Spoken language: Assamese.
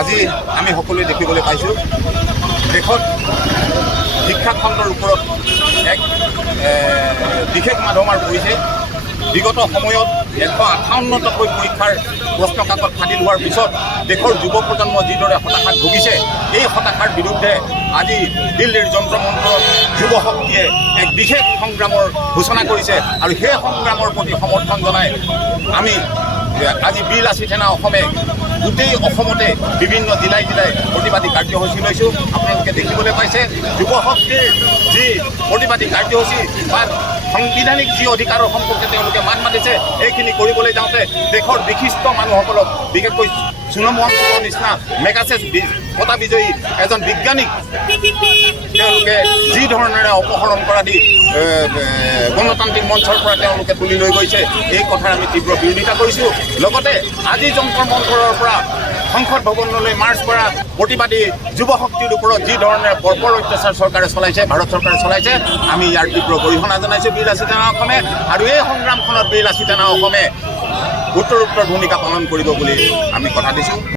আজি আমি সকলোৱে দেখিবলৈ পাইছোঁ দেশত শিক্ষা খণ্ডৰ ওপৰত এক বিশেষ মাধমাৰ পৰিছে। বিগত সময়ত 158টাকৈ পৰীক্ষাৰ প্ৰশ্ন কাকত ফাদিল হোৱাৰ পিছত দেশৰ যুৱ প্ৰজন্ম যিদৰে হতাশাত ভুগিছে, এই হতাশাৰ বিৰুদ্ধে আজি দিল্লীৰ যন্ত্ৰ মন্ত্ৰত যুৱ শক্তিয়ে এক বিশেষ সংগ্ৰামৰ ঘোষণা কৰিছে। আৰু সেই সংগ্ৰামৰ প্ৰতি সমৰ্থন জনাই আমি আজি বীৰ লাচিত সেনা অসমে গোটেই অসমতে বিভিন্ন জিলাই জিলাই প্ৰতিবাদী কাৰ্যসূচী লৈছোঁ। আপোনালোকে দেখিবলৈ পাইছে যুৱ শক্তিৰ যি প্ৰতিবাদী কাৰ্যসূচী বা সাংবিধানিক যি অধিকাৰৰ সম্পৰ্কে তেওঁলোকে মাত মাতিছে, এইখিনি কৰিবলৈ যাওঁতে দেশৰ বিশিষ্ট মানুহসকলক, বিশেষকৈ সোণম ৱাংচুকৰ নিচিনা মেগাছেছ বঁটা বিজয়ী এজন বিজ্ঞানীক তেওঁলোকে যি ধৰণেৰে অপহৰণ কৰা দি গণতান্ত্ৰিক মঞ্চৰ পৰা তেওঁলোকে তুলি লৈ গৈছে, এই কথাৰ আমি তীব্ৰ বিৰোধিতা কৰিছোঁ। লগতে আজি যন্ত্ৰ মন্ত্ৰৰ পৰা সংসদ ভৱনলৈ মাৰ্চ কৰা প্ৰতিবাদী যুৱ শক্তিৰ ওপৰত যি ধৰণে বৰ্বৰ অত্যাচাৰ চৰকাৰে চলাইছে, ভাৰত চৰকাৰে চলাইছে, আমি ইয়াৰ তীব্ৰ গৰিহণা জনাইছোঁ বীৰ লাচিত সেনা অসমে। আৰু এই সংগ্ৰামখনত বীৰ লাচিত সেনা অসমে উত্তৰোত্তৰ ভূমিকা পালন কৰিব বুলি আমি কথা দিছোঁ।